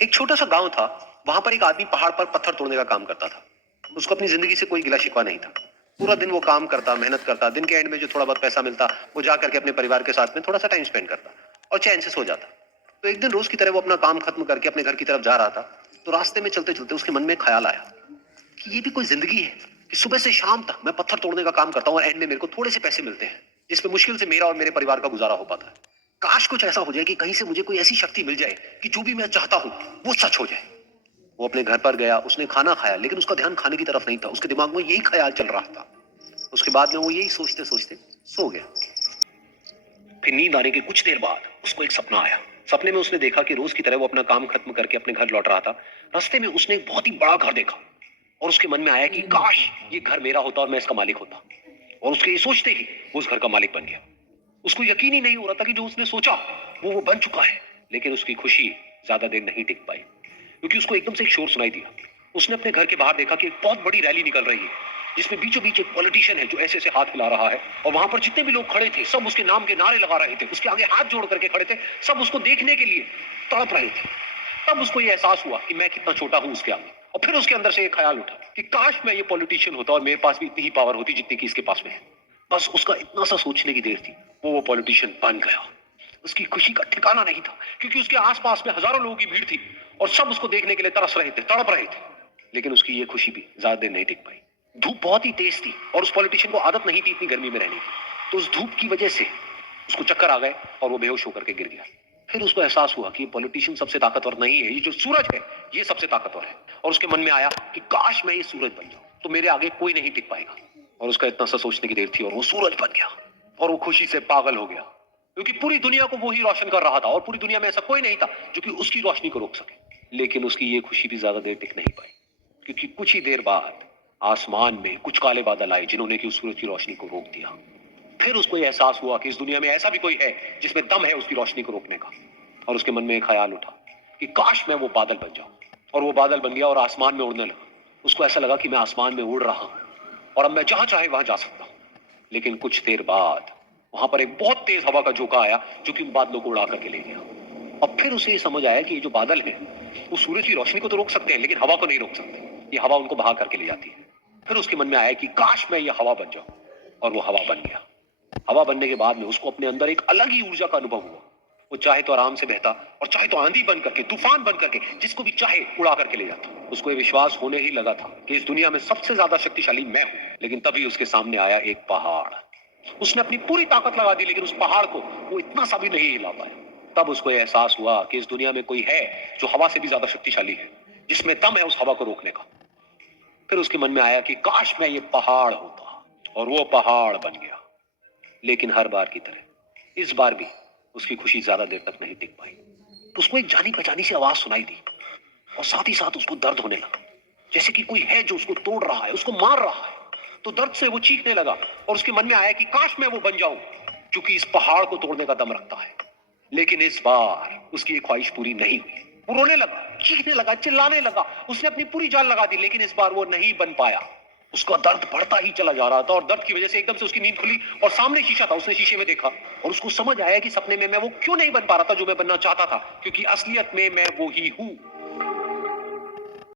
एक छोटा सा गांव था। वहां पर एक आदमी पहाड़ पर पत्थर तोड़ने का काम करता था। उसको अपनी जिंदगी से कोई गिला शिकवा नहीं था। पूरा दिन वो काम करता, मेहनत करता। दिन के एंड में जो थोड़ा बहुत पैसा मिलता वो जा करके अपने परिवार के साथ में थोड़ा सा टाइम स्पेंड करता और चैन से सो जाता। तो एक दिन रोज की तरह वो अपना काम खत्म करके अपने घर की तरफ जा रहा था। तो रास्ते में चलते चलते उसके मन में ख्याल आया कि ये भी कोई जिंदगी है कि सुबह से शाम तक मैं पत्थर तोड़ने का काम करता हूँ और एंड में मेरे को थोड़े से पैसे मिलते हैं जिसमें मुश्किल से मेरा और मेरे परिवार का गुजारा हो पाता है। काश कुछ ऐसा हो जाए कि कहीं से मुझे कोई ऐसी शक्ति मिल जाए कि जो भी मैं चाहता हूँ वो सच हो जाए। वो अपने घर पर गया, उसने खाना खाया, लेकिन उसका ध्यान खाने की तरफ नहीं था। उसके दिमाग में यही ख्याल चल रहा था। उसके बाद में वो यही सोचते सोचते सो गया। फिर नींद आने के कुछ देर बाद उसको एक सपना आया। सपने में उसने देखा कि रोज की तरह वो अपना काम खत्म करके अपने घर लौट रहा था। रास्ते में उसने एक बहुत ही बड़ा घर देखा और उसके मन में आया कि काश ये घर मेरा होता और मैं इसका मालिक होता। और उसके ये सोचते ही वो उस घर का मालिक बन गया। उसको यकीन ही नहीं हो रहा था कि जो उसने सोचा वो बन चुका है। लेकिन उसकी खुशी ज्यादा देर नहीं टिक पाई, क्योंकि उसको एकदम से एक शोर सुनाई दिया। उसने अपने घर के बाहर देखा कि एक बहुत बड़ी रैली निकल रही है जिसमें बीचों बीच एक पॉलिटिशियन है जो ऐसे ऐसे हाथ हिला रहा है। और वहां पर जितने भी लोग खड़े थे सब उसके नाम के नारे लगा रहे थे, उसके आगे हाथ जोड़ करके खड़े थे, सब उसको देखने के लिए तड़प रहे थे। तब उसको ये एहसास हुआ कि मैं कितना छोटा हूं उसके आगे। और फिर उसके अंदर से एक ख्याल उठा कि काश मैं ये पॉलिटिशियन होता और मेरे पास भी इतनी ही पावर होती जितनी कि इसके पास में है। बस उसका इतना सा सोचने की देर थी, वो पॉलिटिशियन बन गया। उसकी खुशी का ठिकाना नहीं था, क्योंकि उसके आसपास में हजारों लोगों की भीड़ थी और सब उसको देखने के लिए तरस रहे थे, तड़प रहे थे। लेकिन उसकी ये खुशी भी ज्यादा देर नहीं टिक पाई। धूप बहुत ही तेज थी और उस पॉलिटिशियन को आदत नहीं थी इतनी गर्मी में रहने की। तो उस धूप की वजह से उसको चक्कर आ गए और वो बेहोश होकर के गिर गया। फिर उसको एहसास हुआ कि पॉलिटिशियन सबसे ताकतवर नहीं है, ये जो सूरज है ये सबसे ताकतवर है। और उसके मन में आया कि काश मैं ये सूरज बन जाऊं तो मेरे आगे कोई नहीं टिक पाएगा। और उसका इतना सा सोचने की देर थी और वो सूरज बन गया। और वो खुशी से पागल हो गया, क्योंकि पूरी दुनिया को वो ही रोशन कर रहा था और पूरी दुनिया में ऐसा कोई नहीं था जो कि उसकी रोशनी को रोक सके। लेकिन उसकी ये खुशी भी ज्यादा देर टिक नहीं पाई, क्योंकि कुछ ही देर बाद आसमान में कुछ काले बादल आए जिन्होंने कि उस सूरज की रोशनी को रोक दिया। फिर उसको यह एहसास हुआ कि इस दुनिया में ऐसा भी कोई है जिसमें दम है उसकी रोशनी को रोकने का। और उसके मन में एक ख्याल उठा कि काश मैं वो बादल बन जाऊं। और वो बादल बन गया और आसमान में उड़ने लगा। उसको ऐसा लगा कि मैं आसमान में उड़ रहा हूं और अब मैं जहां चाहे वहां जा सकता हूं। लेकिन कुछ देर बाद वहां पर एक बहुत तेज हवा का झोंका आया जो कि उन बादलों को उड़ा करके ले गया। और फिर उसे ये समझ आया कि ये जो बादल है वो सूरज की रोशनी को तो रोक सकते हैं लेकिन हवा को नहीं रोक सकते। ये हवा उनको बहा करके ले जाती है। फिर उसके मन में आया कि काश मैं ये हवा बन जाऊं। और वो हवा बन गया। हवा बनने के बाद में उसको अपने अंदर एक अलग ही ऊर्जा का अनुभव हुआ। वो चाहे तो आराम से बहता और चाहे तो आंधी बन करके, तूफान बन करके, जिसको भी चाहे उड़ा करके ले जाता। उसको ये विश्वास होने ही लगा था कि इस दुनिया में सबसे ज्यादा शक्तिशाली मैं हूं। लेकिन तभी उसके सामने आया एक पहाड़। उसने अपनी पूरी ताकत लगा दी लेकिन उस पहाड़ को वो इतना सा भी नहीं हिला पाया। तब उसको यह एहसास हुआ कि इस दुनिया में कोई है जो हवा से भी ज्यादा शक्तिशाली है, जिसमें दम है उस हवा को रोकने का। फिर उसके मन में आया कि काश मैं ये पहाड़ होता। और वो पहाड़ बन गया। लेकिन हर बार की तरह इस बार भी उसकी खुशी ज्यादा देर तक नहीं टिक पाई। तो उसको एक जानी पहचानी सी आवाज सुनाई दी और साथ ही साथ उसको दर्द होने लगा, जैसे कि कोई है जो उसको तोड़ रहा है, उसको मार रहा है। तो दर्द से वो चीखने लगा और उसके मन में आया कि काश मैं वो बन जाऊं क्योंकि इस पहाड़ को तोड़ने का दम रखता है। लेकिन इस बार उसकी ये ख्वाहिश पूरी नहीं हुई। वो रोने लगा, चीखने लगा, चिल्लाने लगा। उसने अपनी पूरी जान लगा दी लेकिन इस बार वो नहीं बन पाया। उसका दर्द बढ़ता ही चला जा रहा था और दर्द की वजह से एकदम से उसकी नींद खुली और सामने शीशा था। उसने शीशे में देखा और उसको समझ आया कि सपने में मैं वो क्यों नहीं बन पा रहा था जो मैं बनना चाहता था, क्योंकि असलियत में मैं वो ही हूं।